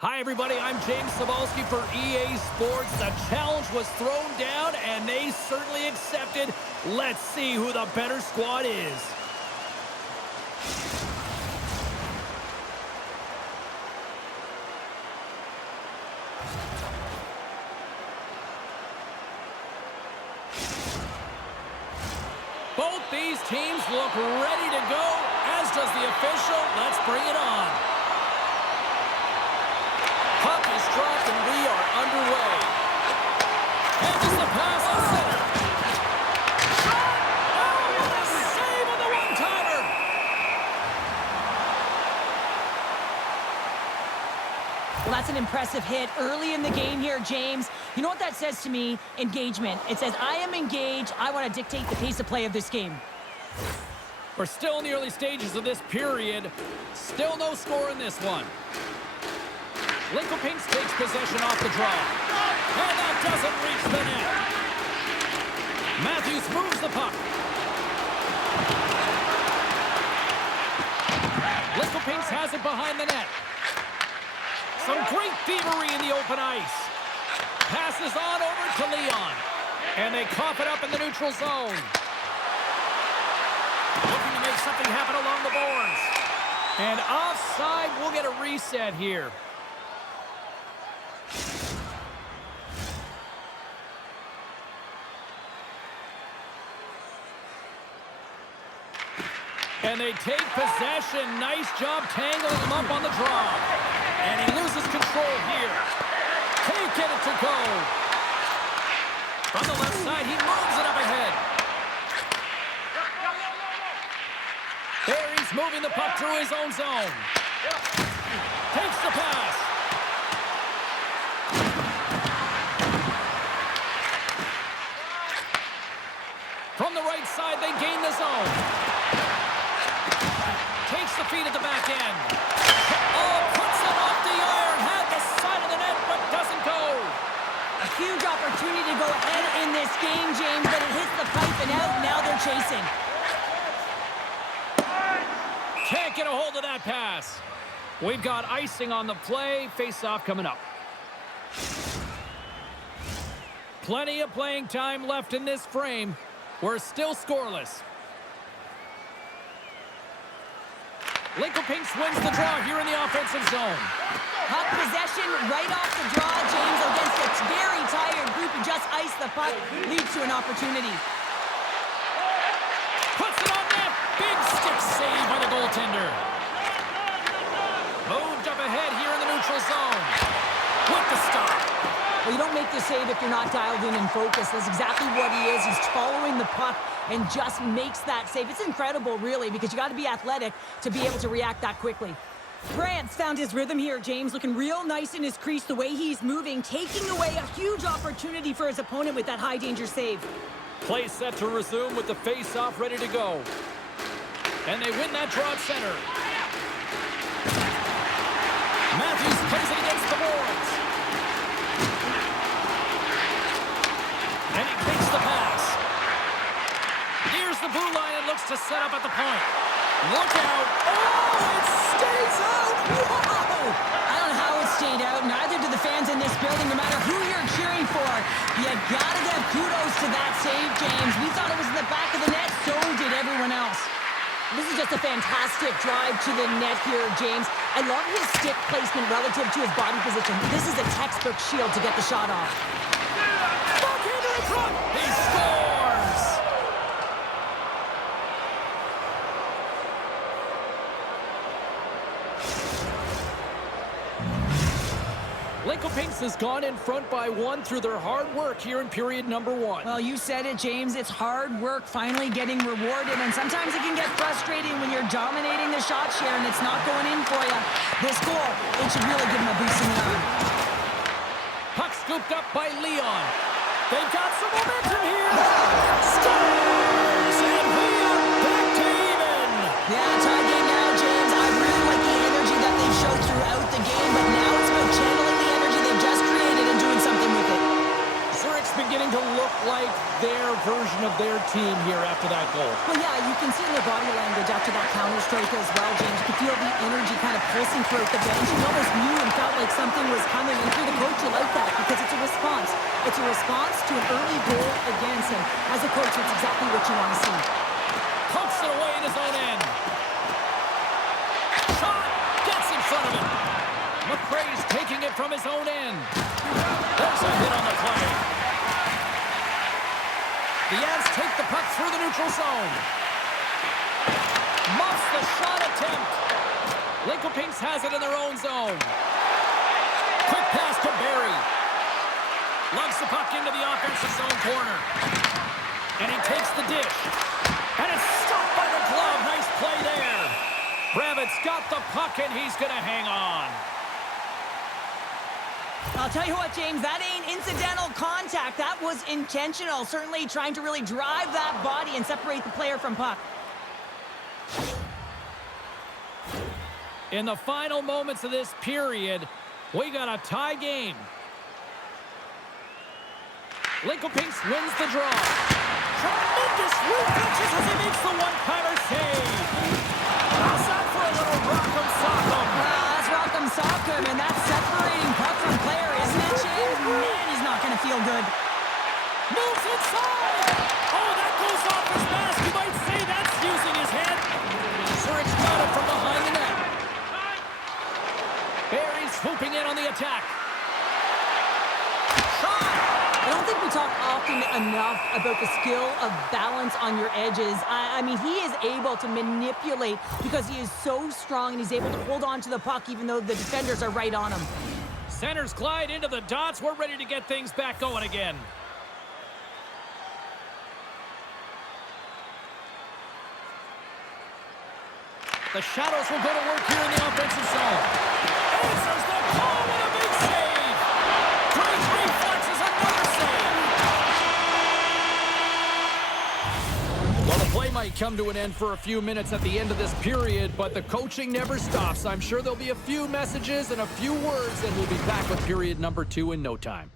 Hi, everybody. I'm James Cebulski for EA Sports. The challenge was thrown down, and they certainly accepted. Let's see who the better squad is. Both these teams look ready to go, as does the official. Let's bring it on. Puck is dropped, and we are underway. And just the pass on center. Oh, what a save on the one-timer! Well, that's an impressive hit early in the game here, James. You know what that says to me? Engagement. It says, I am engaged. I want to dictate the pace of play of this game. We're still in the early stages of this period. Still no score in this one. Pinks takes possession off the draw. And that doesn't reach the net. Matthews moves the puck. Pinks has it behind the net. Some great thievery in the open ice. Passes on over to Leon. And they cough it up in the neutral zone. Looking to make something happen along the boards. And offside, we'll get a reset here. And they take possession. Nice job tangling him up on the draw. And he loses control here. Can't get it to go. From the left side, he moves it up ahead. There he's moving the puck through his own zone. Takes the pass. From the right side, they gain the zone. Takes the feed at the back end. Oh, puts it off the iron. Had the side of the net, but doesn't go. A huge opportunity to go ahead in this game, James, but it hits the pipe and out. Now they're chasing. Can't get a hold of that pass. We've got icing on the play. Face-off coming up. Plenty of playing time left in this frame. We're still scoreless. Lincoln wins the draw here in the offensive zone. Puck possession right off the draw, James, against a very tired group who just iced the puck. Leads to an opportunity. Puts it on net. Big stick save by the goaltender. Moved up ahead here in the neutral zone. With the stop. Well, you don't make the save if you're not dialed in and focused. That's exactly what he is. He's following the puck and just makes that save. It's incredible, really, because you got to be athletic to be able to react that quickly. Brant's found his rhythm here, James, looking real nice in his crease, the way he's moving, taking away a huge opportunity for his opponent with that high-danger save. Play set to resume with the face-off ready to go. And they win that draw at center. Matthews plays it against the boards. And he takes the pass. Here's the blue line and looks to set up at the point. Look out. Oh, it stays out. Whoa! I don't know how it stayed out. Neither do the fans in this building, no matter who you're cheering for. You gotta give kudos to that save, James. We thought it was in the back of the net. So did everyone else. This is just a fantastic drive to the net here, James. I love his stick placement relative to his body position. This is a textbook shield to get the shot off. Backhander in front. He scores. Lincoln has gone in front by 1 through their hard work here in period number 1. Well, you said it, James. It's hard work finally getting rewarded, and sometimes it can get frustrating when you're dominating the shot share and it's not going in for you. This goal, it should really give them a boost in the arm. Puck scooped up by Leon. They've got some momentum here. Scores! And we are back to even. Yeah, tie game now, James. I really like the energy that they've showed throughout the game, but now it's about channeling the energy they've just created and doing something with it. Zurich's beginning to look like their version of their team here after that goal. Well, yeah, you can see in their body language after that counter strike as well, James. You can feel the energy kind of pulsing throughout the bench. You almost knew and felt like something was coming. And for the coach, you like that because it's a response. It's a response to an early goal against him. As a coach, it's exactly what you want to see. Pumps it away in his own end. Shot! Gets in front of him. McRae's taking it from his own end. There's a hit on the play. The Avs take the puck through the neutral zone. Muffs the shot attempt. Lincoln Pinks has it in their own zone. Quick pass to Barry. Lugs the puck into the offensive zone corner. And he takes the dish. And it's stopped by the glove. Nice play there. Bravitt's got the puck, and he's going to hang on. I'll tell you what, James, that ain't incidental contact. That was intentional. Certainly trying to really drive that body and separate the player from puck. In the final moments of this period, we got a tie game. Lincoln Pinks wins the draw. Tremendous reflexes as he makes the one-timer save. Pass out for a little rock'em sock'em. That's rock'em sock'em, and that's separating puck from player, isn't it, James? Man, he's not going feel good. Moves inside! Oh, that goes off his mask. You might say that's using his head. Zurich's got it from behind the net. Barry's swooping in on the attack. I don't think we talk often enough about the skill of balance on your edges. I mean, he is able to manipulate because he is so strong and he's able to hold on to the puck even though the defenders are right on him. Centers glide into the dots. We're ready to get things back going again. The Shadows will go to work here in the offensive zone. Answers the call with a big save. Great reflexes, another save. Well, the play might come to an end for a few minutes at the end of this period, but the coaching never stops. I'm sure there'll be a few messages and a few words, and we'll be back with period number 2 in no time.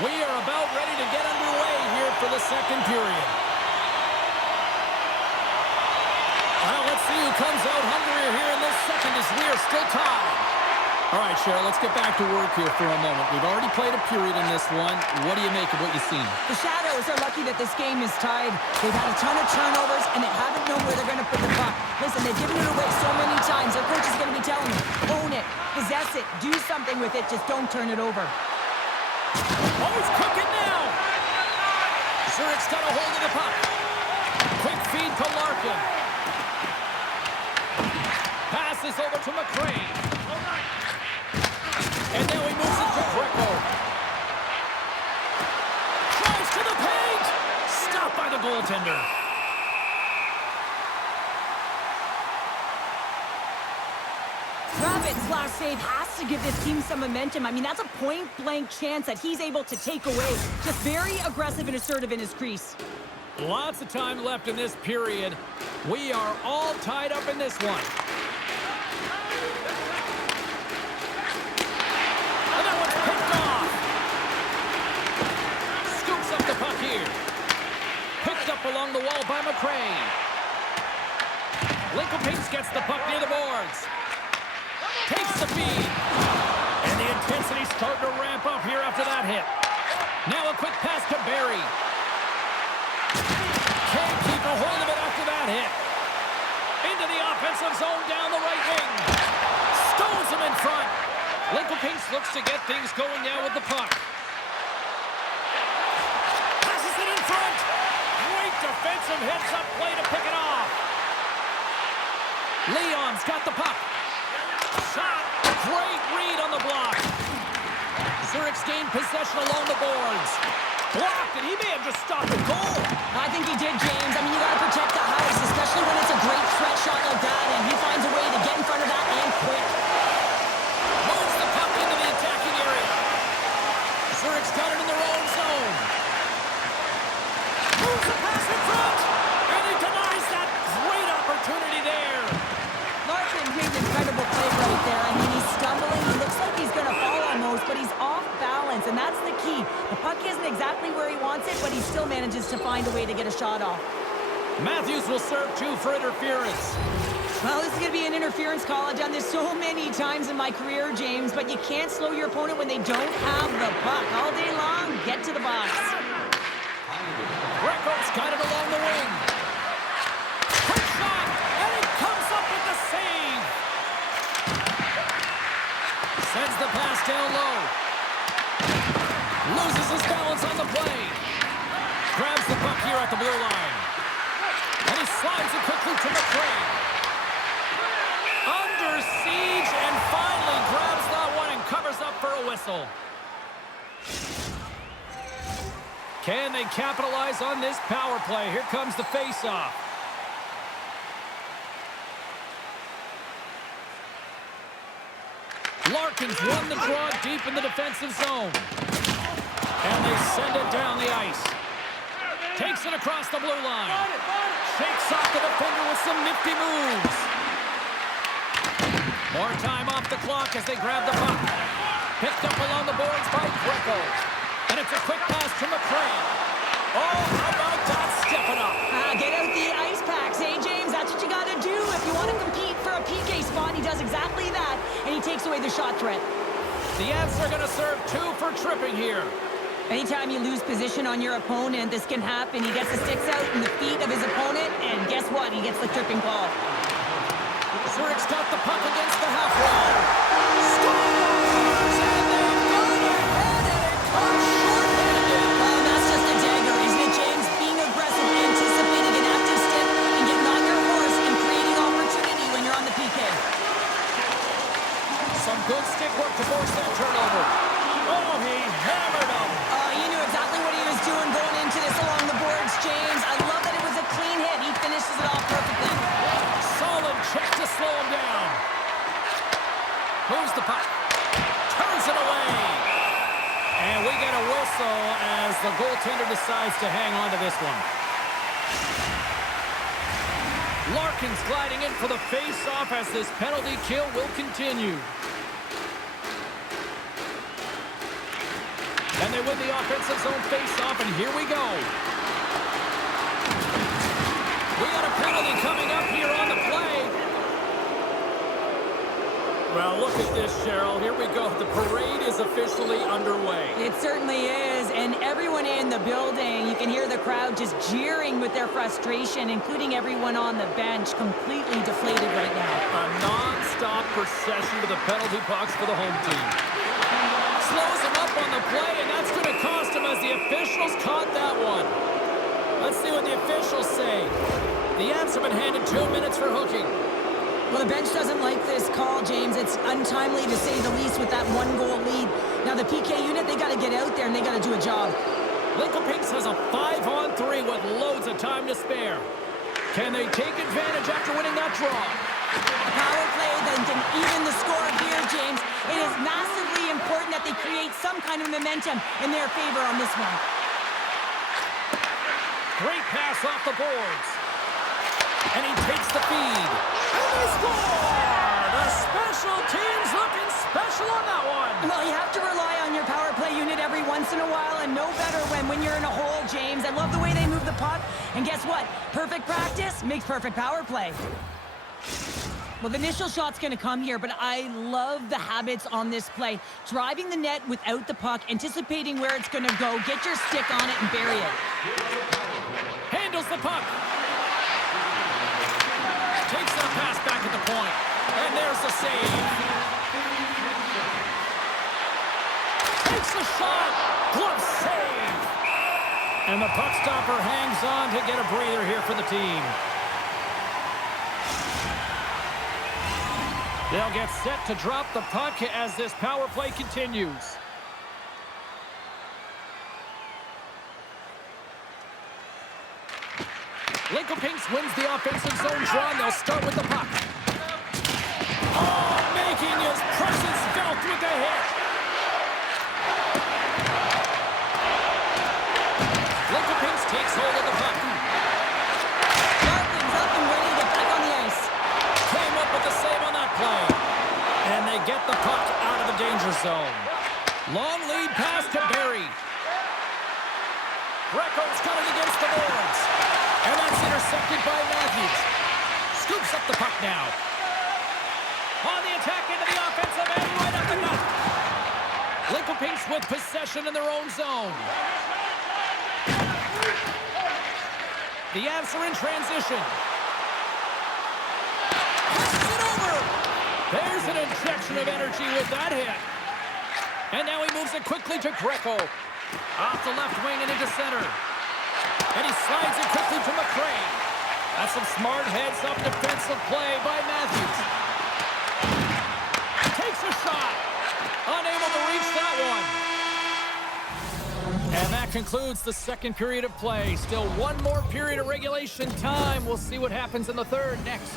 We are about ready to get underway here for the second period. Well, let's see who comes out hungrier here in this second as we are still tied. All right, Cheryl, let's get back to work here for a moment. We've already played a period in this one. What do you make of what you've seen? The Shadows are lucky that this game is tied. They've had a ton of turnovers, and they haven't known where they're going to put the puck. Listen, they've given it away so many times. Their coach is going to be telling them, own it, possess it, do something with it, just don't turn it over. Oh, he's cooking now! Zurich's got a hold of the puck. Quick feed to Larkin. Passes over to McCrae. And now he moves it to Greco. Drives to the paint! Stopped by the goaltender. Rabbit's last save has to give this team some momentum. I mean, that's a point-blank chance that he's able to take away. Just very aggressive and assertive in his crease. Lots of time left in this period. We are all tied up in this one. And that one's picked off. Scoops up the puck here. Picked up along the wall by McCrae. Lincoln gets the puck near the boards. Takes the feed. And the intensity's starting to ramp up here after that hit. Now a quick pass to Barry. Can't keep a hold of it after that hit. Into the offensive zone down the right wing. Stones him in front. Lincoln looks to get things going now with the puck. Passes it in front. Great defensive heads-up play to pick it off. Leon's got the puck. Shot. Great read on the block. Zurich's gained possession along the boards. Blocked, and he may have just stopped the goal. I think he did, James. I mean, you got to protect the house, especially when it's a great threat shot like that, and he finds a way to get in front of that and quick. Moves the puck into the attacking area. Zurich's got it in their own zone. Moves the pass in front, and he denies that great opportunity there. Larkin made an incredible play right there. I mean, he's stumbling. He looks like he's going to fall almost, but he's off balance, and that's the key. The puck isn't exactly where he wants it, but he still manages to find a way to get a shot off. Matthews will serve 2 for interference. Well, this is going to be an interference call. I've done this so many times in my career, James, but you can't slow your opponent when they don't have the puck. All day long, get to the box. Greco's got it along the wing. Quick shot, and he comes up with the save. Sends the pass down low. Loses his balance on the play. Grabs the puck here at the blue line. And he slides it quickly to McCray. Under siege and finally grabs that one and covers up for a whistle. Can they capitalize on this power play? Here comes the face-off. Larkins won the draw deep in the defensive zone. And they send it down the ice. Takes it across the blue line. Shakes off the defender with some nifty moves. More time off the clock as they grab the puck. Picked up along the boards by Greco. And it's a quick pass to McCray. Oh, how about that stepping up? Get out the ice packs, hey, James? That's what you got to do. If you want to compete for a PK spot, he does exactly that, and he takes away the shot threat. The Ants are going to serve 2 for tripping here. Anytime you lose position on your opponent, this can happen. He gets the sticks out in the feet of his opponent, and guess what? He gets the tripping call. Zurich's got the puck against the half wall. Scores! And they've gone ahead, and it comes short-handed. Well, that's just a dagger, isn't it, James? Being aggressive, anticipating an active stick, and getting on your horse and creating opportunity when you're on the PK. Some good stick work to force that turnover. Oh, he hammered him. You knew exactly what he was doing going into this along the boards, James. I love that it was a clean hit. He finishes it off perfectly. Solid check to slow him down. Moves the puck. Turns it away. And we get a whistle as the goaltender decides to hang on to this one. Larkins gliding in for the face-off as this penalty kill will continue. And they win the offensive zone face-off, and here we go. We got a penalty coming up here on the play. Well, look at this, Cheryl. Here we go. The parade is officially underway. It certainly is, and everyone in the building, you can hear the crowd just jeering with their frustration, including everyone on the bench, completely deflated right now. A non-stop procession to the penalty box for the home team. Slows him up on the play, and that's going to cost him as the officials caught that one. Let's see what the officials say. The Ants have been handed 2 minutes for hooking. Well, the bench doesn't like this call, James. It's untimely to say the least with that 1-goal lead. Now, the PK unit, they got to get out there and they got to do a job. Lincoln-Pinks has a 5-on-3 with loads of time to spare. Can they take advantage after winning that draw? A power play then can even the score here, James. It is massively important that they create some kind of momentum in their favor on this one. Great pass off the boards. And he takes the feed. And they score! The special teams looking special on that one. Well, you have to rely on your power play unit every once in a while, and no better when you're in a hole, James. I love the way they move the puck. And guess what? Perfect practice makes perfect power play. Well, the initial shot's going to come here, but I love the habits on this play. Driving the net without the puck, anticipating where it's going to go, get your stick on it and bury it. Handles the puck. Takes that pass back at the point. And there's the save. Takes the shot. Glove save. And the puck stopper hangs on to get a breather here for the team. They'll get set to drop the puck as this power play continues. Lincoln-Pinks wins the offensive zone draw, and they'll start with the puck. Oh, making his presence felt with the hit. Lincoln-Pinks takes hold of the puck. Larkins up and ready to get back on the ice. Came up with the save on that play. And they get the puck out of the danger zone. Long lead pass to Barry. Greco's got it against the boards. And that's intercepted by Matthews. Scoops up the puck now. On the attack into the offensive end, right up the gut. Lincoln Pinks with possession in their own zone. The Avs are in transition. Pushes it over. There's an injection of energy with that hit. And now he moves it quickly to Greco. Off the left wing and into center. And he slides it quickly to McRae. That's some smart heads-up defensive play by Matthews. Takes a shot. Unable to reach that one. And that concludes the second period of play. Still one more period of regulation time. We'll see what happens in the third next.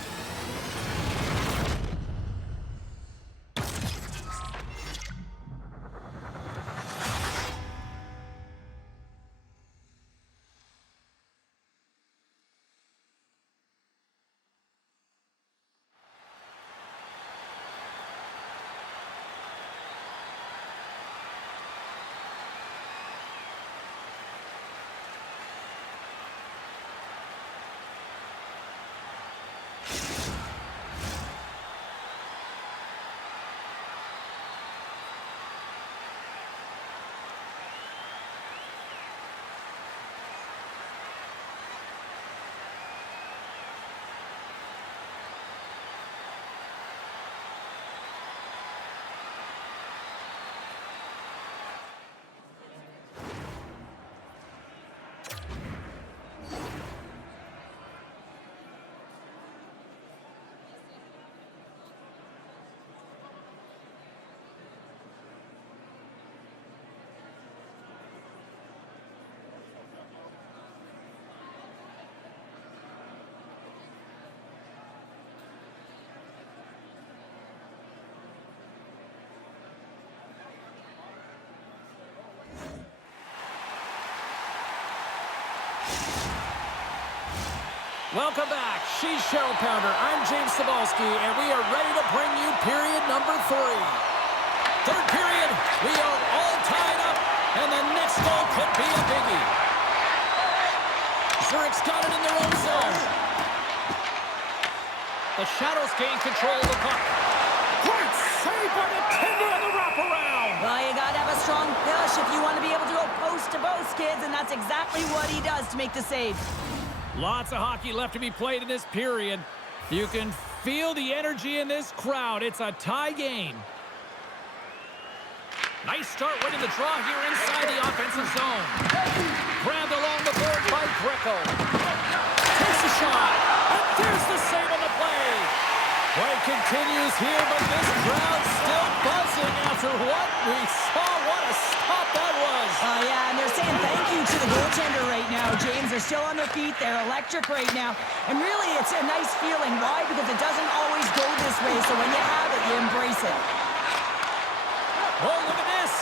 Welcome back. She's Cheryl Pounder. I'm James Cybulski, and we are ready to bring you period number 3. Third period, we are all tied up, and the next goal could be a biggie. Zurich's got it in their own zone. The Shadows gain control of the puck. Great save by the tender and the wraparound. Well, you got to have a strong push if you want to be able to go post to post, kids, and that's exactly what he does to make the save. Lots of hockey left to be played in this period. You can feel the energy in this crowd. It's a tie game. Nice start winning the draw here inside the offensive zone. Grabbed along the board by Greco. Takes a shot. And there's the save on the play. Play continues here, but this crowd's still buzzing after what we saw. What a stop that was. Yeah, and they're saying thank you to the goaltender right now, James. They're still on their feet. They're electric right now. And really, it's a nice feeling. Why? Because it doesn't always go this way. So when you have it, you embrace it. Oh, look at this.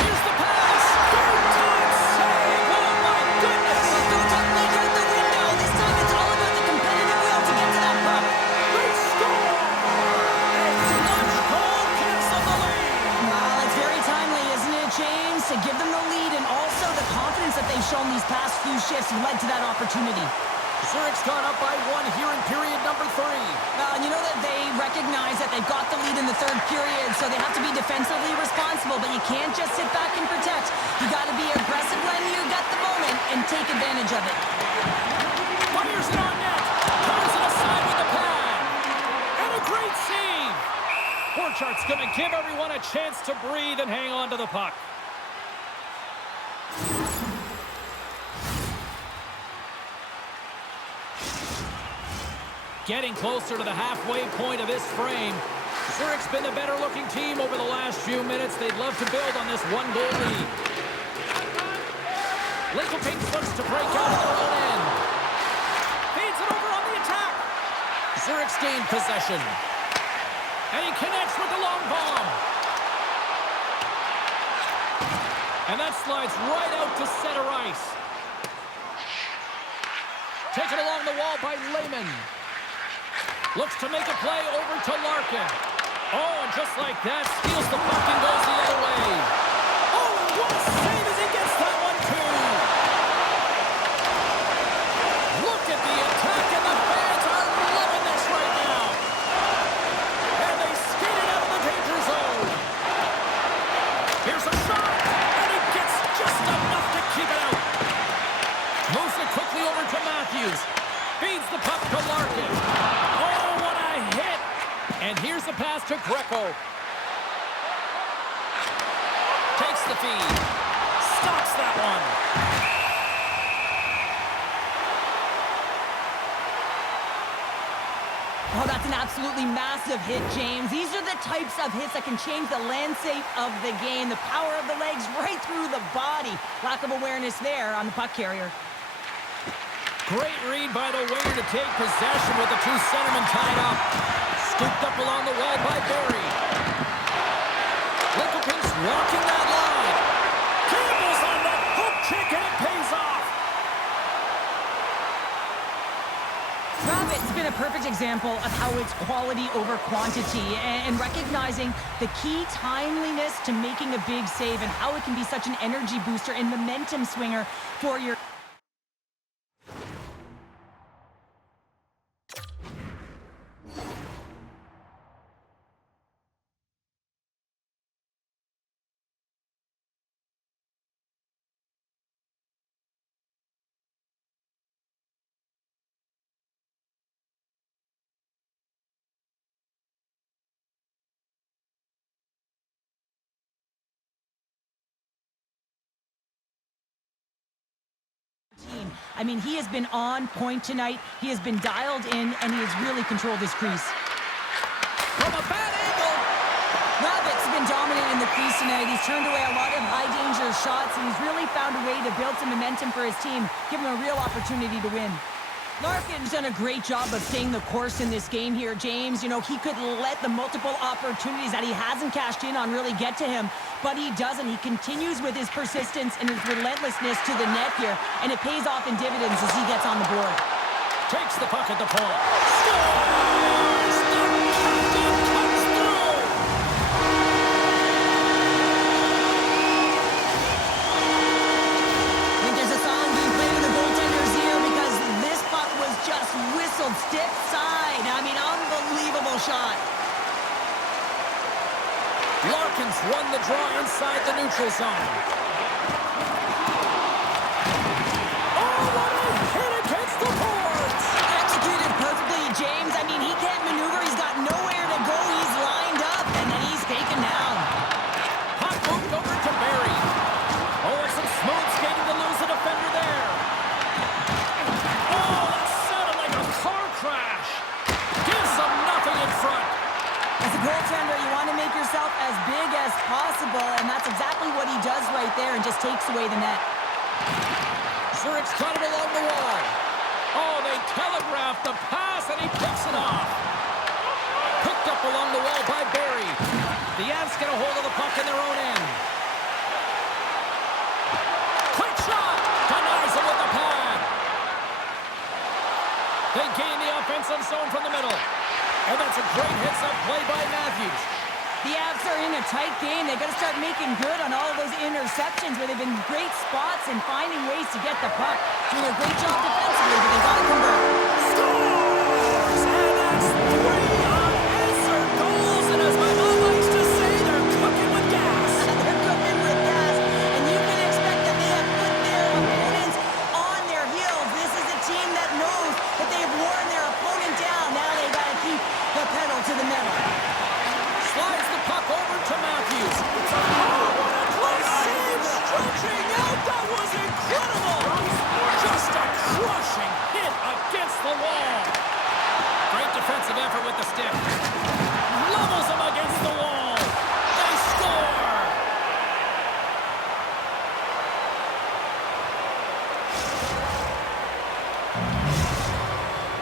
Here's the pass. Third time save. Oh, my goodness. Throws up, make out the window. This time it's all about the competitive will to get to that puck. Great score. And Lunch Cole gives them the lead. Well, it's very timely, isn't it, James? To give them the lead and also the confidence that they've shown these past few shifts led to that opportunity. Zurich's gone up by 1 here in period number 3. Well, you know that they recognize that they've got the lead in the third period, so they have to be defensively responsible, but you can't just sit back and protect. You got to be aggressive when you get the moment and take advantage of it. Fires it on net. Throws it aside with the pad. And a great save. Borchardt's going to give everyone a chance to breathe and hang on to the puck. Getting closer to the halfway point of this frame. Zurich's been the better-looking team over the last few minutes. They'd love to build on this one-goal lead. Lincoln Pinks looks to break out of their own end. Feeds it over on the attack. Zurich's gained possession. And he connects with the long bomb. And that slides right out to center ice. Taken along the wall by Lehman. Looks to make a play over to Larkin. Oh, and just like that, steals the puck and goes the other way. Oh, and what a save as he gets that one, too. Look at the attack, and the fans to Greco. Takes the feed. Stops that one. Oh, that's an absolutely massive hit, James. These are the types of hits that can change the landscape of the game. The power of the legs right through the body. Lack of awareness there on the puck carrier. Great read by the winger to take possession with the two centermen tied up. Scooped up along the wall by Barry. Lincoln's walking that line. Campbell's on that hook kick and it pays off. It's been a perfect example of how it's quality over quantity and recognizing the key timeliness to making a big save and how it can be such an energy booster and momentum swinger for your... I mean, he has been on point tonight. He has been dialed in, and he has really controlled his crease. From a bad angle. Rabbit's been dominant in the crease tonight. He's turned away a lot of high-danger shots, and he's really found a way to build some momentum for his team, give him a real opportunity to win. Larkin's done a great job of staying the course in this game here, James. You know, he could let the multiple opportunities that he hasn't cashed in on really get to him, but he doesn't. He continues with his persistence and his relentlessness to the net here, and it pays off in dividends as he gets on the board. Takes the puck at the point. Scores! The captain comes through! I think there's a song being played in the goaltender's ear because this puck was just whistled stiff side. I mean, unbelievable shot. Larkin's won the draw inside the neutral zone. Oh, what a hit against the boards! Executed perfectly, James. I mean, he can't maneuver. He's got nowhere to go. He's lined up, and then he's taken down. Puck moved over to Barry. Oh, it's some smooth skating to lose the defender there. Oh, that sounded like a car crash. Gives them nothing in front. As a goaltender, you want to make yourself as big as possible, and that's exactly what he does right there and just takes away the net. Zurich's got it along the wall. Oh, they telegraphed the pass, and he picks it off. Picked up along the wall by Barry. The Avs get a hold of the puck in their own end. Quick shot! Denies him with the pad. They gain the offensive zone from the middle. And that's a great hits-up play by Matthews. The Avs are in a tight game. They've got to start making good on all of those interceptions where they've been great spots and finding ways to get the puck. Doing a great job defensively, but they've got to convert. Scores! And that's 3 unanswered goals. And as my mom likes to say, they're cooking with gas. They're cooking with gas. And you can expect that they have put their opponents on their heels. This is a team that knows that they've worn their opponent down. Now they've got to keep the pedal to the metal. Slides the puck over to Matthews. Oh, what a great save! Stretching out, that was incredible! Just a crushing hit against the wall. Great defensive effort with the stick. Levels him against the wall. They score!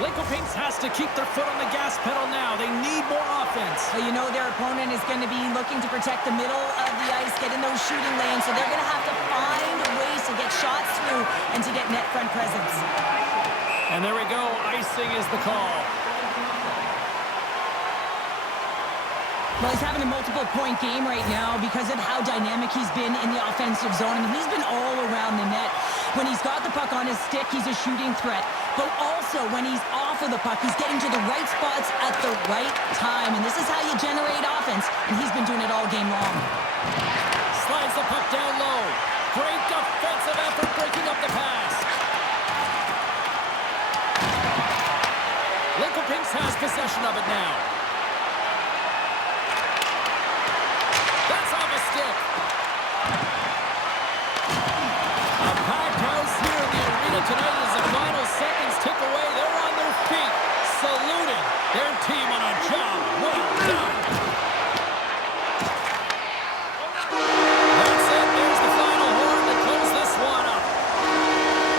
Lincoln has to keep their foot on the gas pedal now. They need more offense. Well, you know their opponent is going to be looking to protect the middle of the ice, get in those shooting lanes, so they're going to have to find ways to get shots through and to get net front presence. And there we go. Icing is the call. Well, he's having a multiple-point game right now because of how dynamic he's been in the offensive zone. I mean, he's been all around the net. When he's got the puck on his stick, he's a shooting threat. But also, when he's off of the puck, he's getting to the right spots at the right time. And this is how you generate offense, and he's been doing it all game long. Slides the puck down low. Great defensive effort breaking up the pass. Lincoln has possession of it now. tonight as the final seconds tick away. They're on their feet, saluting their team on a job well done. That's it. There's the final horn to close this one up.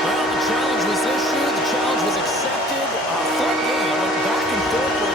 Well, the challenge was issued. The challenge was accepted. Fun game. Went back and forth.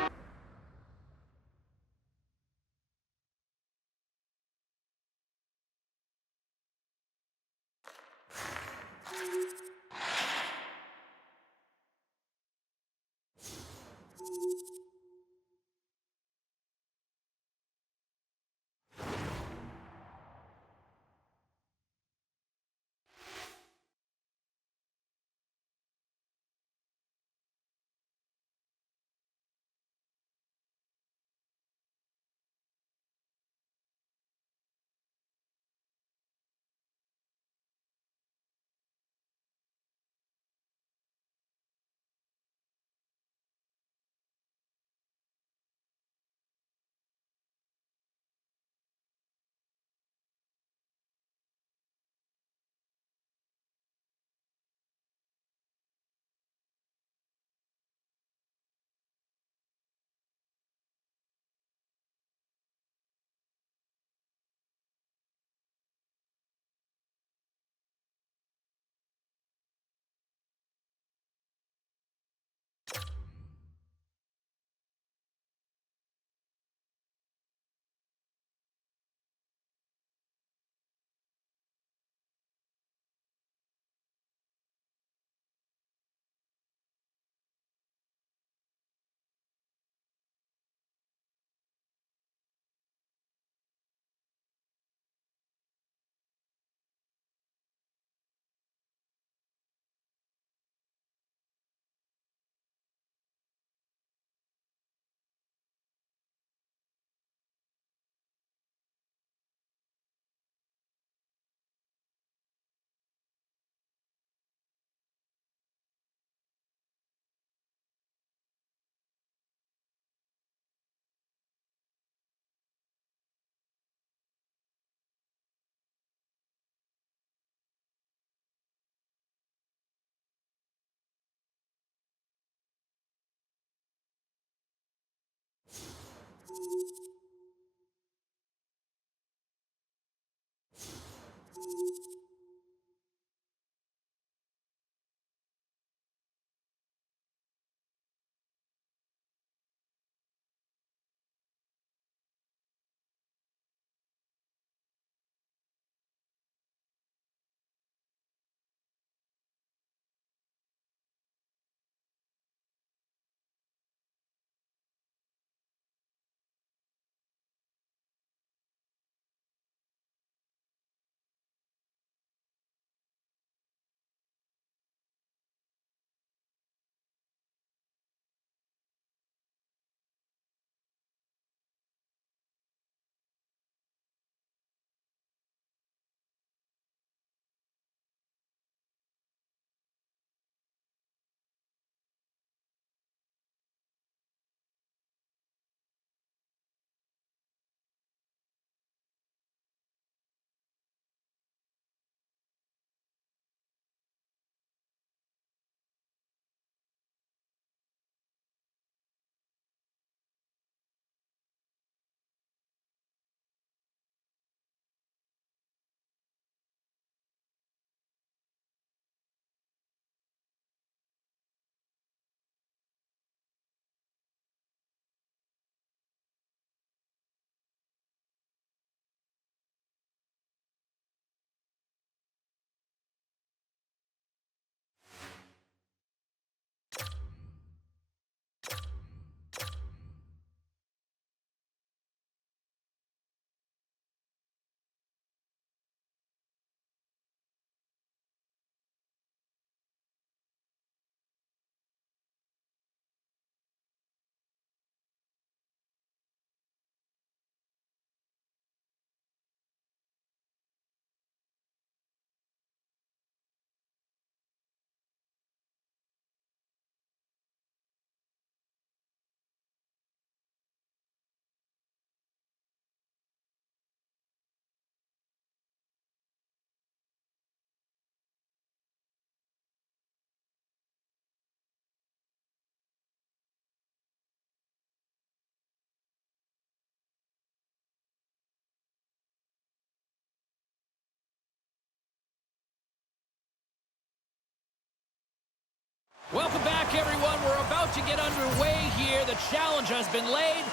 Welcome back, everyone. We're about to get underway here. The challenge has been laid.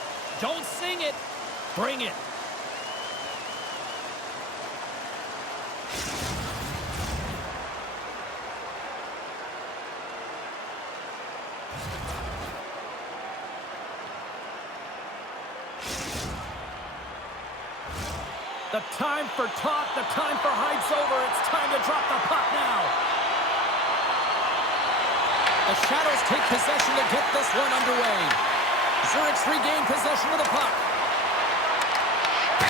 Don't sing it. Bring it. The time for talk, the time for hype's over. It's time to drop the puck now. The Shadows take possession to get this one underway. Zurich's regained possession of the puck.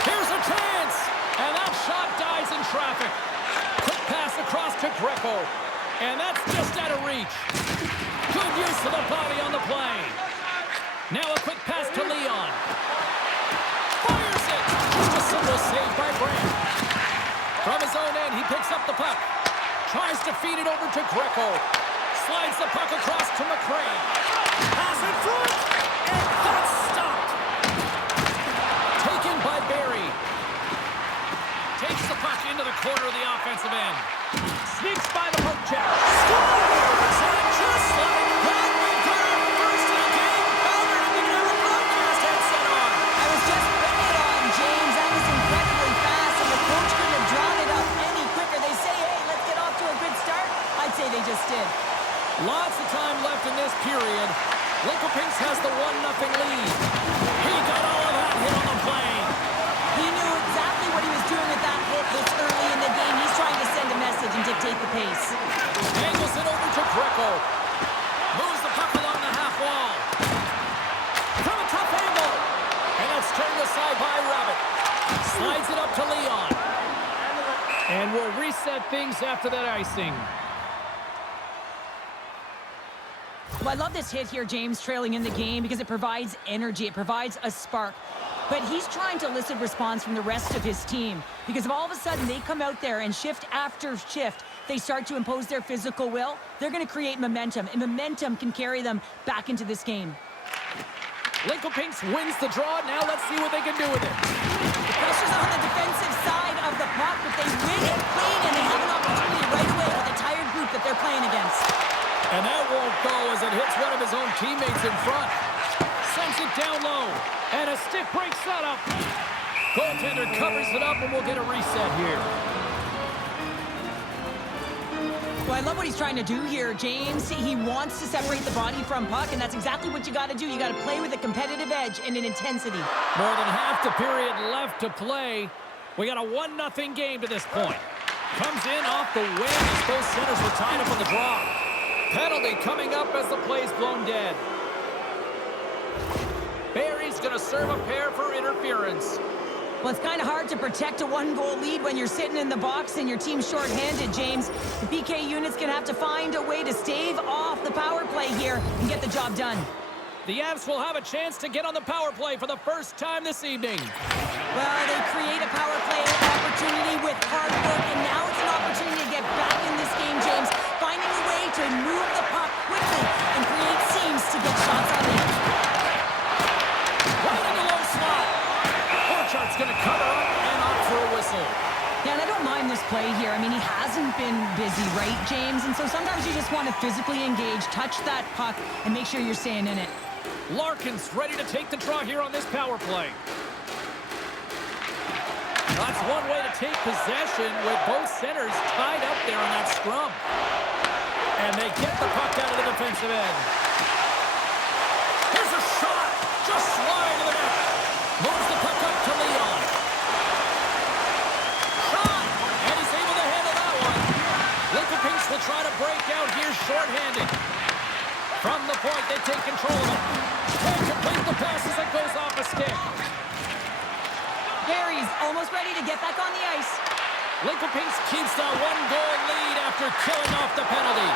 Here's a chance! And that shot dies in traffic. Quick pass across to Greco. And that's just out of reach. Good use of the body on the play. Now a quick pass to Leon. Fires it! Just a simple save by Brandt. From his own end, he picks up the puck. Tries to feed it over to Greco. Slides the puck across to McCray. Pass in front, and that's stopped. Taken by Barry. Takes the puck into the corner of the offensive end. Sneaks by the poke check. Scores! And just like that, we've got our first in the game. Over and we can have a broadcast headset on. I was just putting it on, James. That was incredibly fast, and the coach couldn't have drawn it up any quicker. They say, hey, let's get off to a good start. I'd say they just did. Lots of time left in this period. Lincoln has the 1-0 lead. He got all of that hit on the play. He knew exactly what he was doing with that hit this early in the game. He's trying to send a message and dictate the pace. Angles it over to Greco. Moves the puck along the half wall. From a tough angle. And that's turned aside by Rabbit. Slides it up to Leon. And we'll reset things after that icing. Well, I love this hit here, James, trailing in the game, because it provides energy. It provides a spark. But he's trying to elicit response from the rest of his team, because if all of a sudden they come out there and shift after shift, they start to impose their physical will, they're going to create momentum, and momentum can carry them back into this game. Lincoln Pinks wins the draw. Now let's see what they can do with it. The pressure's on the defensive side of the puck, but they win it clean, and they have an opportunity right away with a tired group that they're playing against. And that won't go as it hits one of his own teammates in front. Sends it down low. And a stick break setup. Goaltender covers it up, and we'll get a reset here. Well, I love what he's trying to do here, James. He wants to separate the body from puck, and that's exactly what you got to do. You got to play with a competitive edge and an intensity. More than half the period left to play. We got a 1-0 game to this point. Comes in off the wing as both centers were tied up on the draw. Penalty coming up as the play's blown dead. Barry's going to serve a pair for interference. Well, it's kind of hard to protect a one-goal lead when you're sitting in the box and your team's shorthanded, James. The PK unit's going to have to find a way to stave off the power play here and get the job done. The Avs will have a chance to get on the power play for the first time this evening. Well, they create a power play opportunity with hard work, and now it's an opportunity to get back in this game, James. Finding a way to move the puck quickly and create seams to get shots on net. Right in the low slot. Borchardt's going to cover up and opt for a whistle. Yeah, and I don't mind this play here. I mean, he hasn't been busy, right, James? And so sometimes you just want to physically engage, touch that puck, and make sure you're staying in it. Larkin's ready to take the draw here on this power play. That's one way to take possession with both centers tied up there on that scrum. And they get the puck out of the defensive end. Here's a shot. Just slide to the net. Moves the puck up to Leon. Shot. And he's able to handle that one. Lincoln Pinks will try to break out here shorthanded. From the point, they take control of it. Can't complete the pass as it goes off a stick. Barry's almost ready to get back on the ice. Lincoln Pinks keeps the one-goal lead after killing off the penalty.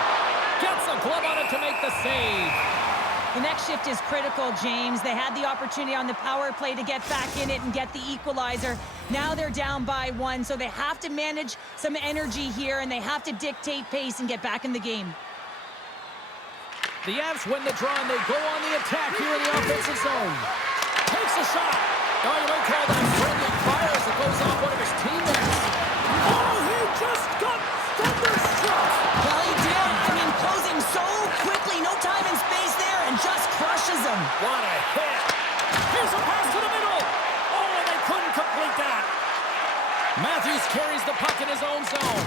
Gets a glove on it to make the save. The next shift is critical, James. They had the opportunity on the power play to get back in it and get the equalizer. Now they're down by 1, so they have to manage some energy here, and they have to dictate pace and get back in the game. The Avs win the draw, and they go on the attack here in the offensive zone. Takes a shot. Oh, you might call that friendly fire as it goes off one of his teammates. Oh, he just got thunderstruck. Well, he did. I mean, closing so quickly What a hit. Here's a pass to the middle. Oh, and they couldn't complete that. Matthews carries the puck in his own zone.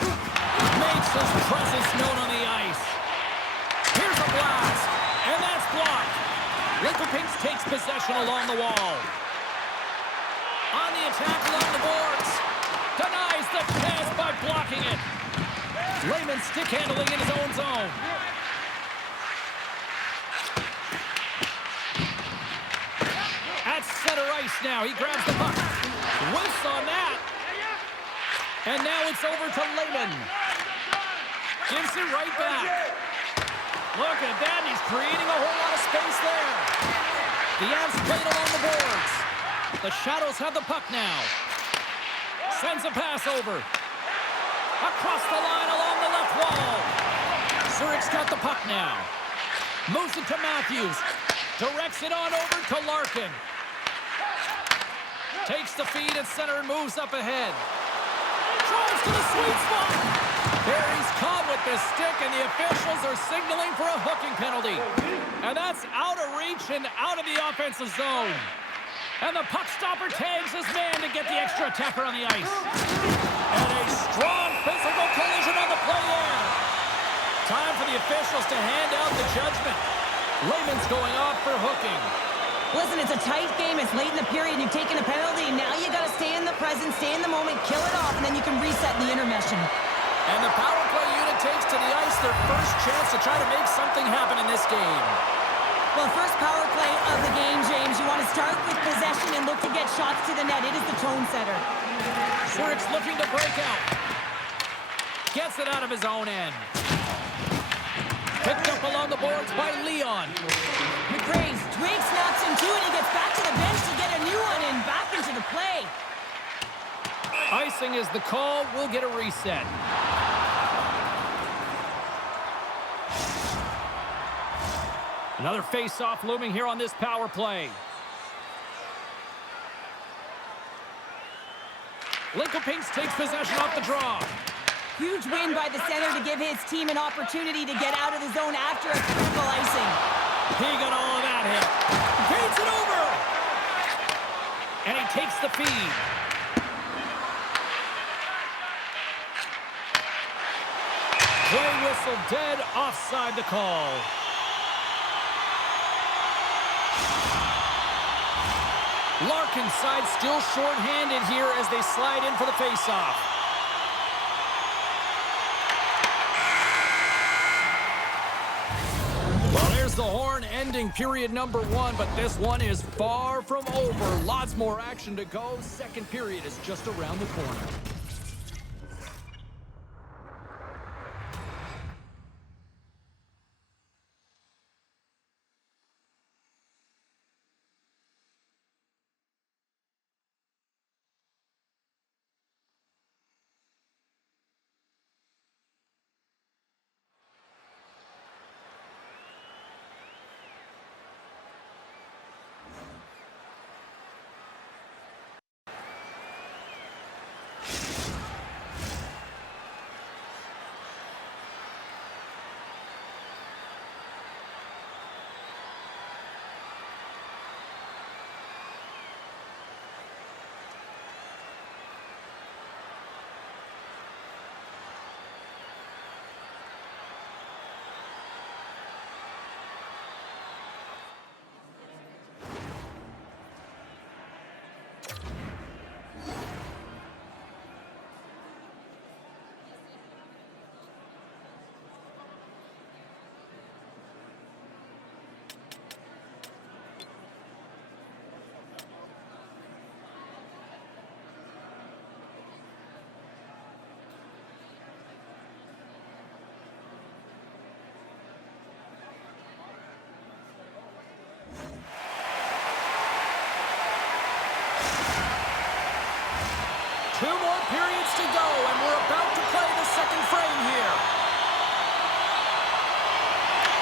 Makes his presence known on the ice. Here's a blast. And that's blocked. Lincoln takes possession along the wall. On the attack along the boards. Denies the chance by blocking it. Lehman stick handling in his own zone. At center ice now. He grabs the puck. Whiffs on that. And now it's over to Lehman. Gives it right back. Look at that. He's creating a whole lot of space there. The Avs played along the boards. The Shadows have the puck now. Sends a pass over. Across the line along the left wall. Zurich's got the puck now. Moves it to Matthews. Directs it on over to Larkin. Takes the feed at center and moves up ahead. Drives to the sweet spot. Barry's caught with the stick, and the officials are signaling for a hooking penalty. And that's out of reach and out of the offensive zone. And the puck stopper tags his man to get the extra attacker on the ice. And a strong physical collision on the play there. Time for the officials to hand out the judgment. Lehman's going off for hooking. Listen, it's a tight game. It's late in the period. You've taken a penalty. Now you got to stay in the present, stay in the moment, kill it off, and then you can reset in the intermission. And the power play unit takes to the ice their first chance to try to make something happen in this game. Well, first power play of the game, James. You want to start with possession and look to get shots to the net. It is the tone setter. Zurich's looking to break out. Gets it out of his own end. Picked up along the boards by Leon. McRae's Drake snaps him too, and he gets back to the bench to get a new one and back into the play. Icing is the call. We'll get a reset. Another face-off looming here on this power play. Lincoln takes possession off the draw. Huge win by the center to give his team an opportunity to get out of the zone after a critical icing. He got all of that hit. Feeds it over. And he takes the feed. Play whistle dead, offside the call. Larkin's side still short-handed here as they slide in for the face-off. Well, there's the horn ending period number 1, but this one is far from over. Lots more action to go. Second period is just around the corner. Two more periods to go, and we're about to play the second frame here.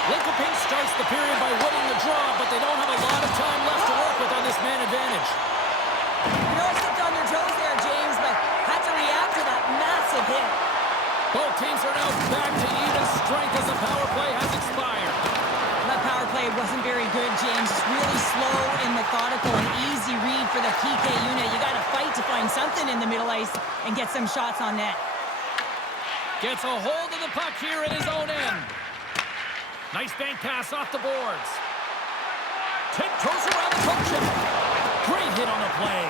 Lincoln starts the period by winning the draw, but they don't have a lot of time left to work with on this man advantage. You know, stepped on their toes there, James, but had to react to that massive hit. Both teams are now back to even strength as the power play has expired. That power play play wasn't very good, James. Really slow and methodical, an easy read for the PK unit. You got to fight to find something in the middle ice and get some shots on net. Gets a hold of the puck here in his own end. Nice bank pass off the boards. Tiptoes around the poke check. Great hit on the play.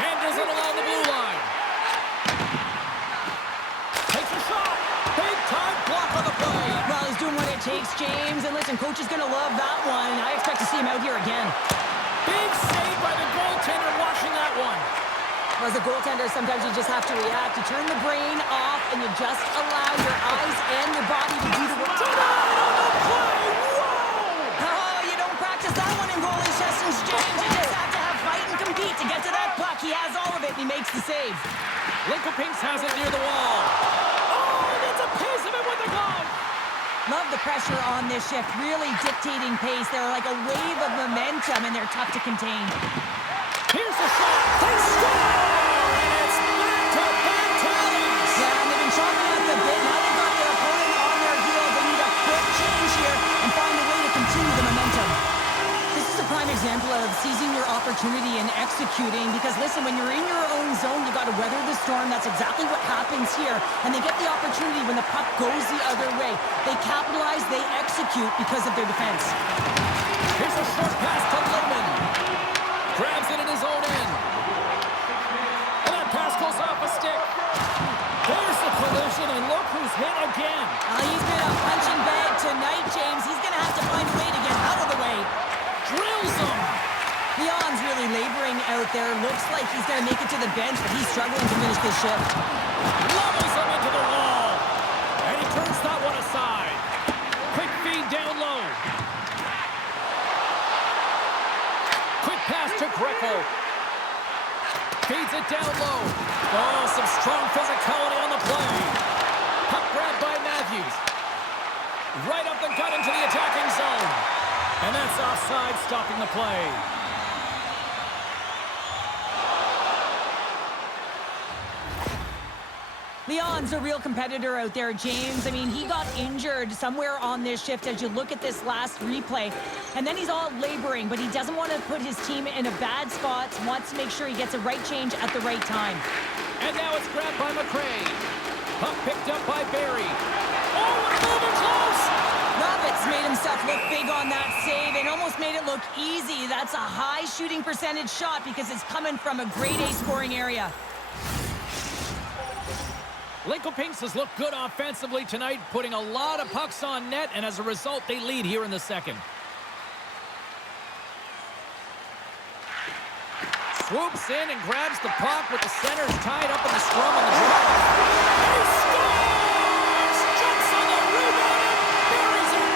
Handles it along the blue line. Takes a shot. Big time block on the play. Well, he's doing what it takes, James. And listen, coach is going to love that one. I expect to see him out here again. Big save by the goaltender watching that one. As a goaltender, sometimes you just have to react. You turn the brain off, and you just allow your eyes and your body to do the work. Denied on the play! Whoa! Oh, you don't practice that one in goalie sessions, James. You just have to have fight and compete to get to that puck. He has all of it, and he makes the save. Lincoln has it near the wall. Oh, he gets a piece of it with the glove! Love the pressure on this shift, really dictating pace. They're like a wave of momentum, and they're tough to contain. Here's the shot. They score! And it's back-to-back tallies. Yeah, and they've been chomping at the bit. Now they've got their opponent on their heels. They need a quick change here and find a way to continue the momentum. This is a prime example of seizing your opportunity and executing because, listen, when you're in your own zone, you got to weather the storm. That's exactly what happens here. And they get the opportunity when the puck goes the other way. They capitalize, they execute because of their defense. Here's a short pass to Loman. Grabs it in his own end. And that pass goes off a stick. There's the collision, and look who's hit again. He's been a punching bag tonight, James. He's going to have to find a way to get out of the way. Drills him. Leon's really laboring out there. Looks like he's going to make it to the bench, but he's struggling to finish this shift. Levels him into the wall. And he turns that one aside. Quick feed down low. Pass to Greco. Feeds it down low. Oh, some strong physicality on the play. Puck grabbed by Matthews. Right up the gut into the attacking zone. And that's offside, stopping the play. Leon's a real competitor out there, James. I mean, he got injured somewhere on this shift as you look at this last replay. And then he's all laboring, but he doesn't want to put his team in a bad spot. Wants to make sure he gets a right change at the right time. And now it's grabbed by McRae. Puck picked up by Barry. Oh, it's moving close! Roberts made himself look big on that save and almost made it look easy. That's a high shooting percentage shot because it's coming from a grade A scoring area. Lincoln has looked good offensively tonight, putting a lot of pucks on net, and as a result, they lead here in the second. Swoops in and grabs the puck with the centers tied up in the scrum on the draw. He scores! Jumps on the rebound and buries it!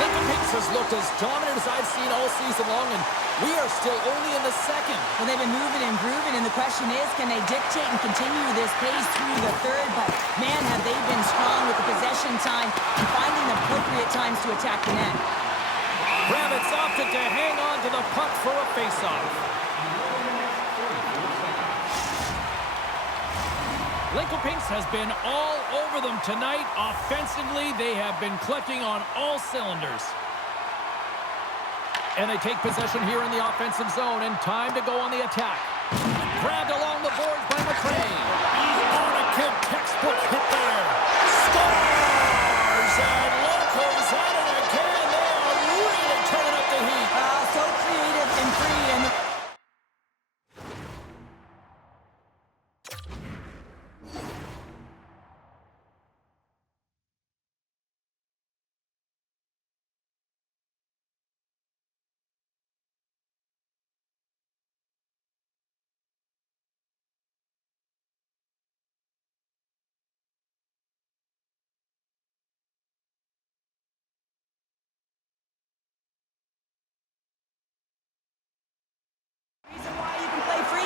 Lincoln has looked as dominant as I've seen all season long, and we are still only in the second. Well, they've been moving and grooving, and the question is, can they dictate and continue this pace through the third? But, man, have they been strong with the possession time and finding the appropriate times to attack the net. Kravitz opted to hang on to the puck for a faceoff. Lincoln has been all over them tonight. Offensively, they have been clicking on all cylinders. And they take possession here in the offensive zone, and time to go on the attack. Grabbed along the boards by McRae. On a Kim textbook hit there. Scores! And Locos at it again. They are really turning up the heat. So creative and free. And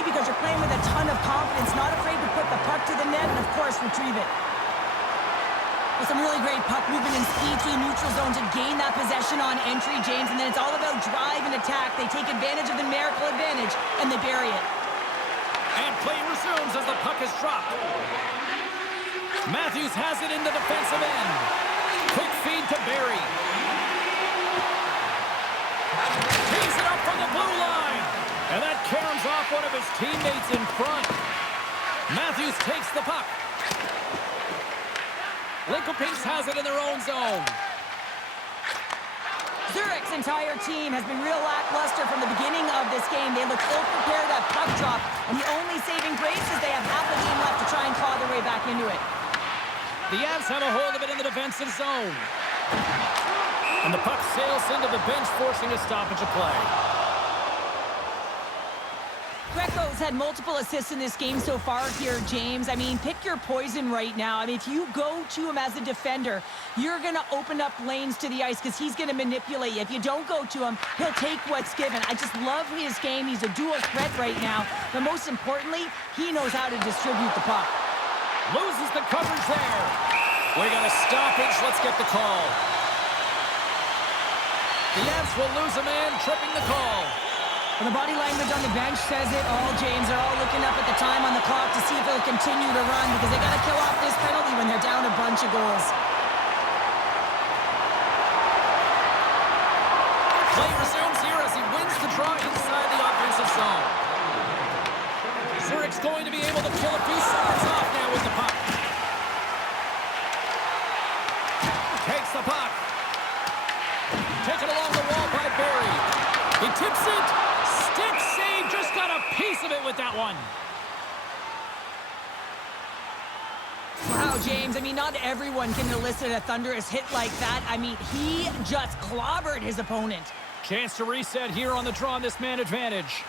because you're playing with a ton of confidence, not afraid to put the puck to the net and, of course, retrieve it. With some really great puck movement and speed to the neutral zone to gain that possession on entry, James, and then it's all about drive and attack. They take advantage of the numerical advantage, and they bury it. And play resumes as the puck is dropped. Matthews has it into defensive end. Quick feed to Barry. Tees it up from the blue line. And that caroms off one of his teammates in front. Matthews takes the puck. Lincoln Pinks has it in their own zone. Zurich's entire team has been real lackluster from the beginning of this game. They look ill-prepared at puck drop, and the only saving grace is they have half a game left to try and claw their way back into it. The Avs have a hold of it in the defensive zone. And the puck sails into the bench, forcing a stoppage of play. Greco's had multiple assists in this game so far here, James. I mean, pick your poison right now. I mean, if you go to him as a defender, you're going to open up lanes to the ice because he's going to manipulate you. If you don't go to him, he'll take what's given. I just love his game. He's a dual threat right now. But most importantly, he knows how to distribute the puck. Loses the coverage there. We got a stoppage. Let's get the call. The Avs will lose a man, tripping the call. And the body language on the bench says it all, James. They're all looking up at the time on the clock to see if they'll continue to run because they got to kill off this penalty when they're down a bunch of goals. Play resumes here as he wins the draw inside the offensive zone. Zurich's going to be able to kill a few seconds off now with the puck. Takes the puck. Taken along the wall by Barry. He tips it. Stick save. Just got a piece of it with that one. Wow, James. I mean, not everyone can elicit a thunderous hit like that. I mean, he just clobbered his opponent. Chance to reset here on the draw on this man advantage.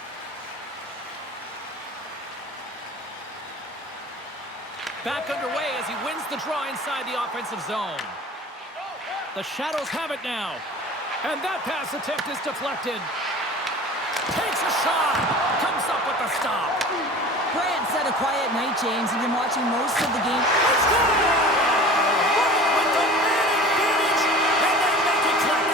Back underway as he wins the draw inside the offensive zone. The Shadows have it now. And that pass attempt is deflected. Takes a shot. Comes up with the stop. Brant's had a quiet night, James. He's been watching most of the game. Let's go! With the man advantage. And they make it click.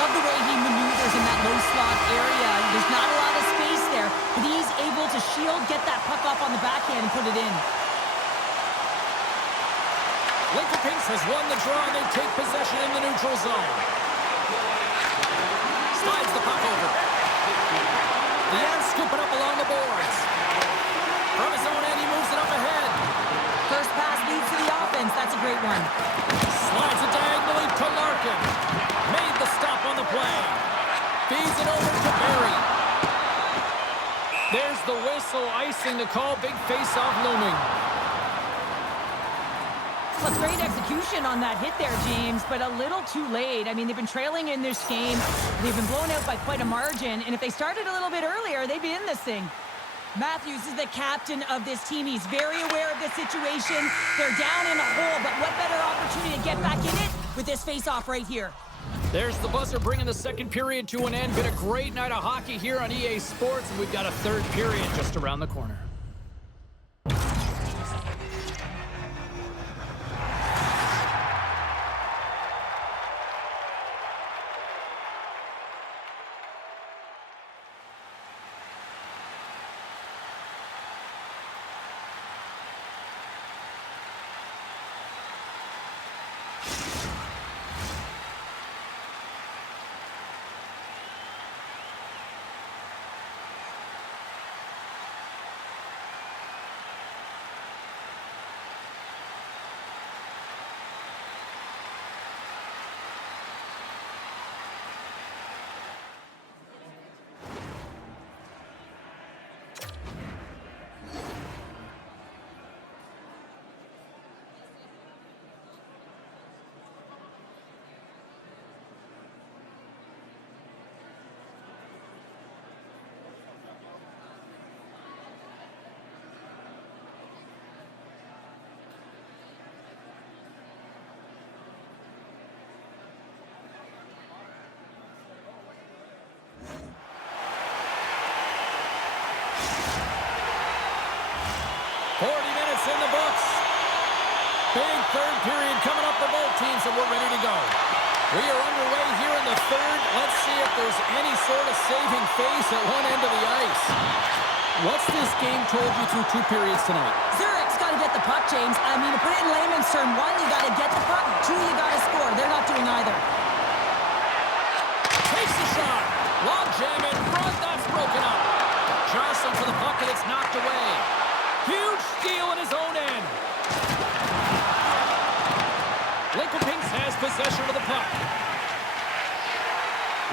Love the way he maneuvers in that low slot area. There's not a lot of space there, but he's able to shield, get that puck off on the backhand, and put it in. Lincoln Pinks has won the draw, and they take possession in the neutral zone. Slides the puck over. The Avs scoop it up along the boards. From his own end, he moves it up ahead. First pass leads to the offense. That's a great one. Slides it diagonally to Larkin. Made the stop on the play. Feeds it over to Barry. There's the whistle, icing the call. Big face-off looming. Well, great execution on that hit there, James, but a little too late. I mean, they've been trailing in this game. They've been blown out by quite a margin, and if they started a little bit earlier, they'd be in this thing. Matthews is the captain of this team. He's very aware of the situation. They're down in a hole, but what better opportunity to get back in it with this face-off right here. There's the buzzer bringing the second period to an end. Been a great night of hockey here on EA Sports, and we've got a third period just around the corner. In the books. Big third period coming up for both teams, and we're ready to go. We are underway here in the third. Let's see if there's any sort of saving face at one end of the ice. What's this game told you through 2 periods tonight? Zurich's got to get the puck, James. I mean, to put it in layman's term, 1, you got to get the puck. 2, you got to score. They're not doing either. Takes the shot. Long jam in front. That's broken up. Jostling for the puck, and it's knocked away. Huge steal in his own end. Lincoln has possession of the puck.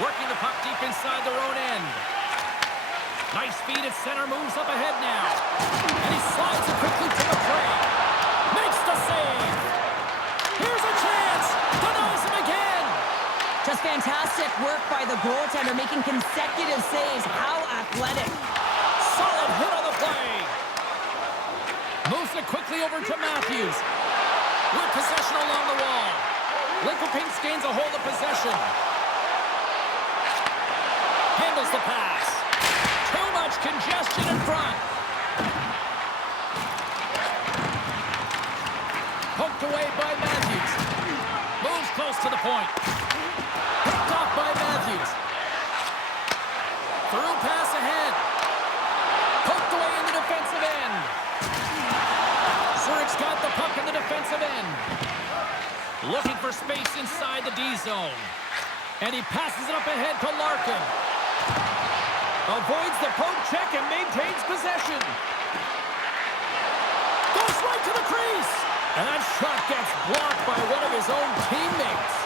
Working the puck deep inside their own end. Nice feed at center, moves up ahead now. And he slides it quickly to McRae. Makes the save. Here's a chance. Denies him again. Just fantastic work by the goaltender, making consecutive saves. How athletic. Solid hit on the play. Moves it quickly over to Matthews. With possession along the wall. Lincoln gains a hold of possession. Handles the pass. Too much congestion in front. Poked away by Matthews. Moves close to the point. Picked off by Matthews. Through pass ahead. Poked away in the defensive end. Zurich's got the puck in the defensive end. Looking for space inside the D zone. And he passes it up ahead to Larkin. Avoids the poke check and maintains possession. Goes right to the crease. And that shot gets blocked by one of his own teammates.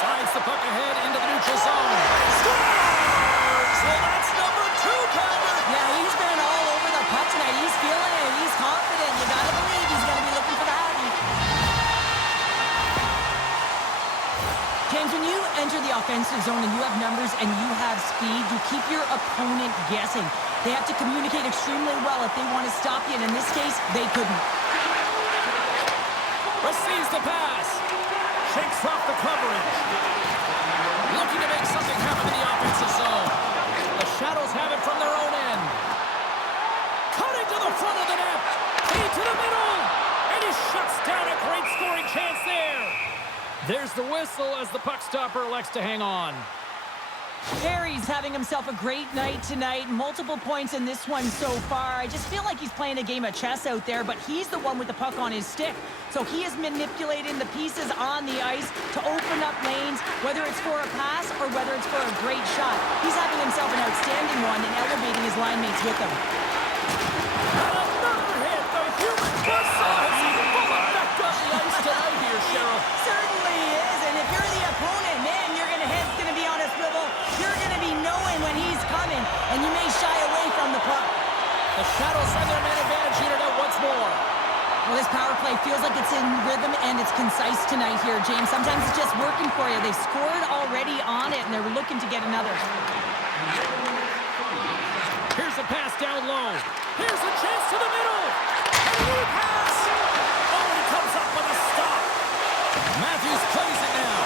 Slides the puck ahead into the neutral zone. Scores! Well, that's number 2, Calder. Yeah, he's been all over the puck tonight. He's feeling it. He's confident. You got to believe he's going to be looking for the hockey. James, when you enter the offensive zone and you have numbers and you have speed, you keep your opponent guessing. They have to communicate extremely well if they want to stop you, and in this case, they couldn't. Receives the pass. Shakes off the coverage. Looking to make something happen in the offensive zone. The Shadows have it from their own end. Cutting to the front of the net. Feed to the middle. And he shuts down a great scoring chance there. There's the whistle as the puck stopper elects to hang on. Harry's having himself a great night tonight. Multiple points in this one so far. I just feel like he's playing a game of chess out there, but he's the one with the puck on his stick. So he is manipulating the pieces on the ice to open up lanes, whether it's for a pass or whether it's for a great shot. He's having himself an outstanding one and elevating his line mates with him. Another hit. The human buzzsaw has even full effect on the ice tonight here, Cheryl. Certainly is, and if you're the opponent, man, your head's going to be on a swivel. You're going to be knowing when he's coming, and you may shy away from the puck. The Shadows send their man advantage unit out once more. Well, this power play feels like it's in rhythm and it's concise tonight here, James. Sometimes it's just working for you. They've scored already on it, and they're looking to get another. Here's a pass down low. Here's a chance to the middle. And a new pass. Oh, and he comes up with a stop. Matthews plays it now.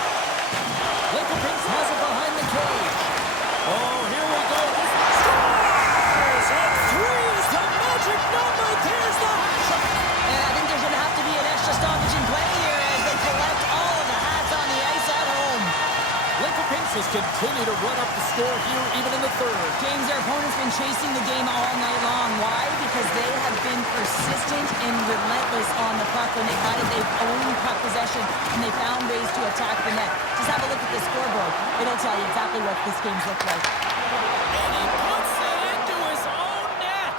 Lincoln has it behind the cage. Oh, here we go. Scores! And 3 is the magic number. There's the hat trick. And I think there's going to have to be an extra stoppage in play here as they collect all of the hats on the ice at home. Lincoln has continued to run up the score here even in the third. James, their opponent's been chasing the game all night long. Why? Because they have been persistent and relentless on the puck. When they've had it, they've owned puck possession, and they found ways to attack the net. Just have a look at the scoreboard. It'll tell you exactly what this game's looked like. And he puts it into his own net.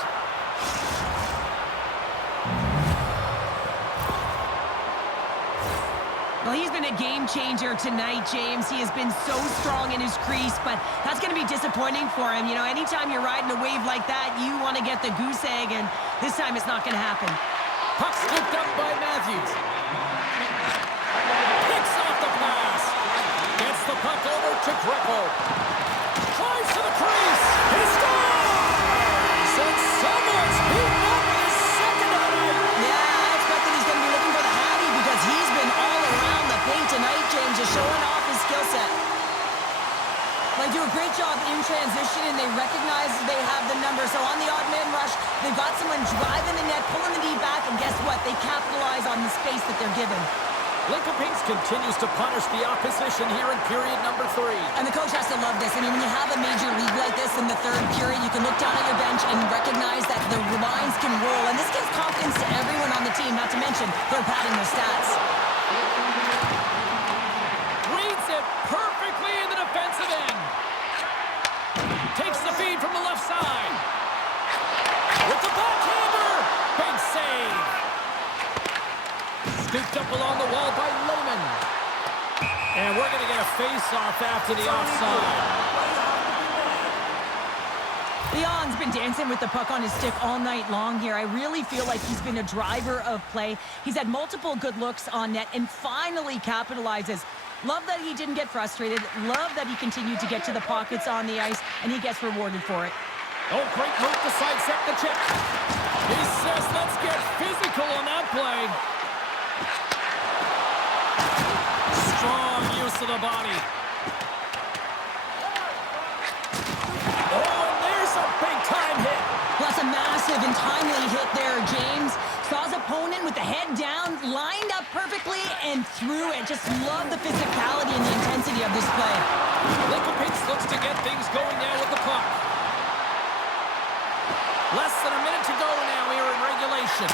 Well, he's been a game changer tonight, James. He has been so strong in his crease, but that's going to be disappointing for him. You know, anytime you're riding a wave like that, you want to get the goose egg, and this time it's not going to happen. Puck scooped up by Matthews. Picks off the pass. Gets the puck over to Greco. Tries to the crease. He scores! And someone's beaten up his second of the night. Yeah, I expect that he's going to be looking for the Hattie because he's been all around the paint tonight, James, just showing off his skill set. They do a great job in transition, and they recognize they have the number. So on the odd man rush, they've got someone driving the net, pulling the knee back, and guess what? They capitalize on the space that they're given. Lincoln continues to punish the opposition here in period number 3. And the coach has to love this. I mean, when you have a major league like this, this in the third period. You can look down at your bench and recognize that the lines can roll. And this gives confidence to everyone on the team, not to mention they're padding their stats. Reads it perfectly in the defensive end. Takes the feed from the left side. With the backhander. Big save. Scooped up along the wall by Lehman. And we're going to get a face-off after the offside. Leon's been dancing with the puck on his stick all night long here. I really feel like he's been a driver of play. He's had multiple good looks on net and finally capitalizes. Love that he didn't get frustrated. Love that he continued to get to the pockets on the ice, and he gets rewarded for it. Oh, great move to sidestep the chip. He says, let's get physical on that play. Strong use of the body. Oh, and there's a big-time hit. Plus a massive and timely hit there, James. Saw his opponent with the head down, lined up perfectly, and threw it. Just love the physicality and the intensity of this play. Littlepinks looks to get things going now with the puck. Less than a minute to go now here in regulation.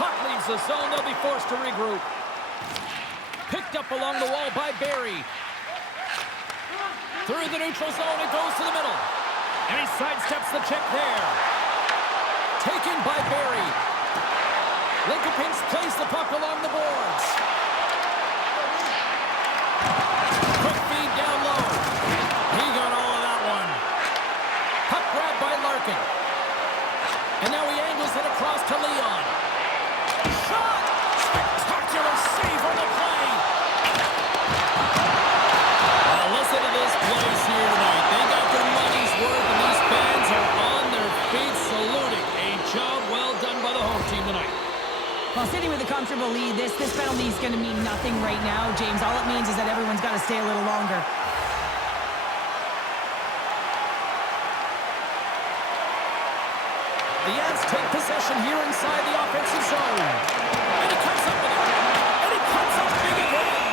Puck leaves the zone. They'll be forced to regroup. Picked up along the wall by Barry. Through the neutral zone, it goes to the middle. And he sidesteps the check there. Taken by Barry. Littlepinks plays the puck along the boards. Quick feed down low. He got all of that one. Puck grabbed by Larkin. And now he angles it across to Leon. Shot! Spectacular save on the play. Well, listen to this place here tonight. They got their money's worth, and these fans are on their feet saluting. A job well done by the home team tonight. While sitting with a comfortable lead, this penalty is going to mean nothing right now, James. All it means is that everyone's got to stay a little longer. The Avs take possession here inside the offensive zone. And he comes up with it. And he comes up big again.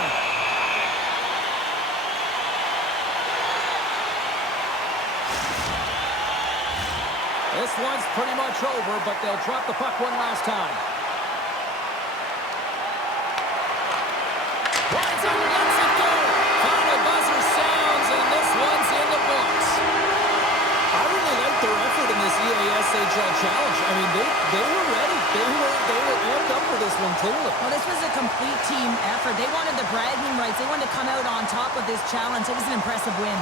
This one's pretty much over, but they'll drop the puck one last time. Winds up, lets it go. Final buzzer sounds, and this one's in the books. I really like their effort in this EASHL challenge. I mean, they were ready. They were amped up for this one, clearly. Well, this was a complete team effort. They wanted the bragging rights. They wanted to come out on top of this challenge. It was an impressive win.